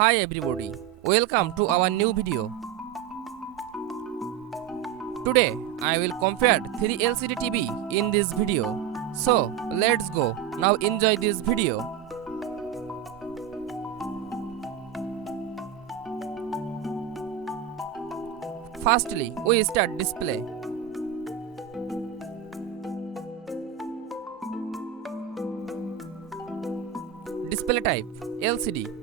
Hi everybody, welcome to our new video. Today I will compare 3 LCD TV in this video. So let's go. Now enjoy this video. Firstly, we start display. Display type LCD.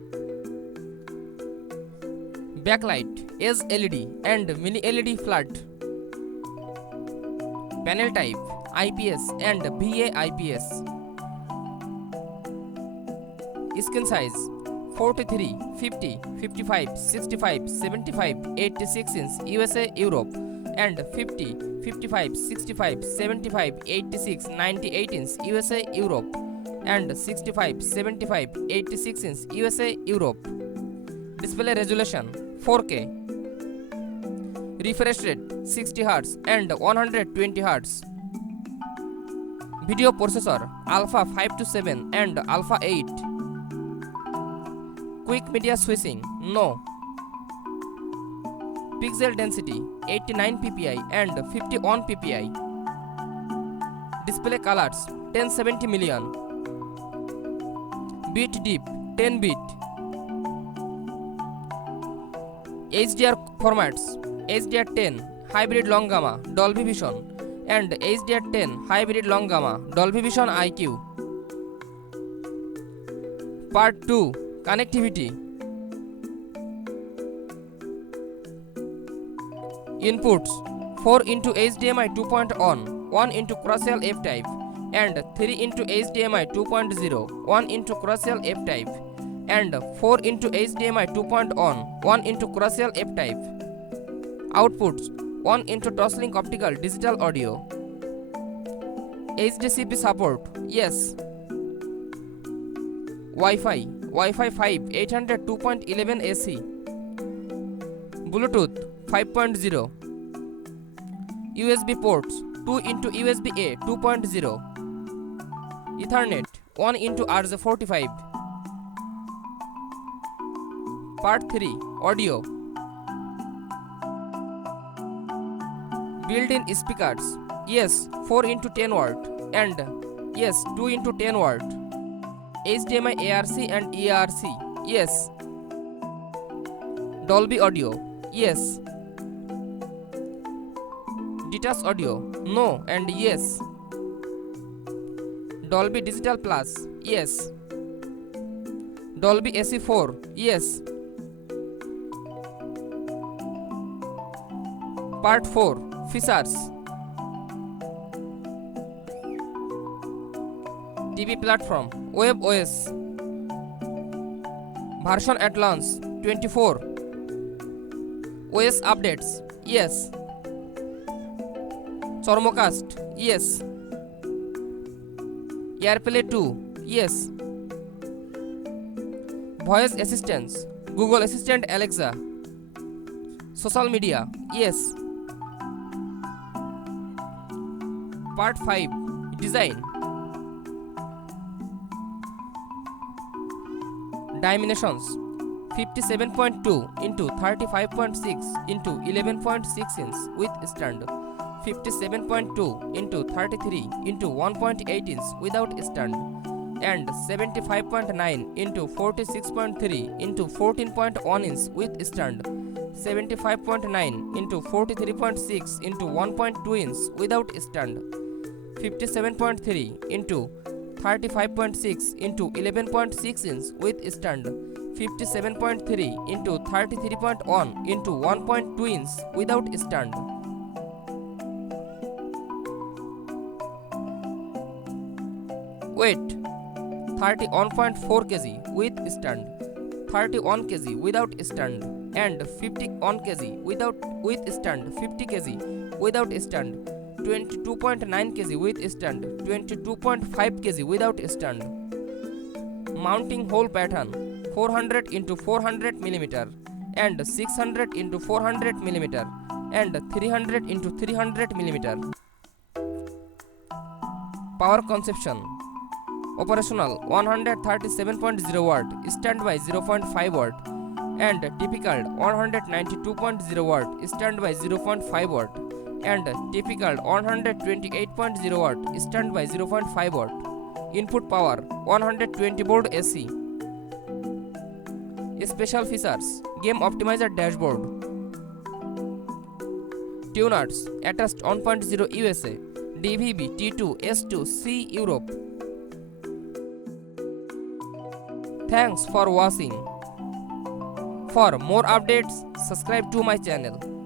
Backlight is LED and mini-LED flood. Panel type IPS and VA IPS. Screen size 43, 50, 55, 65, 75, 86 inch USA, Europe and 50, 55, 65, 75, 86, 98 inch USA, Europe and 65, 75, 86 inch USA, Europe. Display resolution 4K. Refresh rate 60 Hz and 120 Hz. Video processor Alpha 527 and Alpha 8. Quick media switching no. Pixel density 89 ppi and 51 ppi. Display colors 1070 million. Bit deep 10 bit. HDR formats HDR10 Hybrid Long Gamma Dolby Vision and HDR10 Hybrid Long Gamma Dolby Vision IQ. Part 2 Connectivity. Inputs 4 into HDMI 2.1, 1 into Cross-L F-Type and 3 into HDMI 2.0, 1 into Cross-L F-Type and 4 into HDMI 2.1, 1 into Cross-L F-Type. Outputs 1 into Toslink optical digital audio. HDCP support yes. Wi-Fi 5 802.11 AC. Bluetooth 5.0. USB ports 2 into USB-A 2.0. Ethernet 1 into RJ45. Part 3 Audio. Built-in speakers yes 4 into 10 watt and yes 2 into 10 watt. HDMI ARC and ERC yes. Dolby audio yes. Detached audio no and yes. Dolby Digital Plus yes. Dolby AC4 yes. Part 4 Features. TV platform Web OS. Version at launch 24. OS updates yes. Chromecast yes. AirPlay 2 yes. Voice assistants Google Assistant, Alexa. Social media yes. Part 5 Design. Dimensions 57.2 into 35.6 into 11.6 inch with stand. 57.2 into 33 into 1.8 inch without stand. And 75.9 into 46.3 into 14.1 inch with stand. 75.9 into 43.6 into 1.2 inch without stand. 57.3 into 35.6 into 11.6 inch with stand. 57.3 into 33.1 into 1.2 inch without stand. Weight 31.4 kg with stand, 31 kg without stand and 51 kg with stand, 50 kg without stand, 22.9 kg with stand, 22.5 kg without stand. Mounting hole pattern 400 into 400 mm and 600 into 400 mm and 300 into 300 mm. Power consumption operational 137.0 watt, standby 0.5 watt, and typical 192.0 watt stand by 0.5 watt and typical 128.0 watt stand by 0.5 watt. Input power 120 volt AC. Special features: game optimizer dashboard, tuners attached 1.0 USA, DVB T2 S2 C Europe. Thanks for watching. For more updates, subscribe to my channel.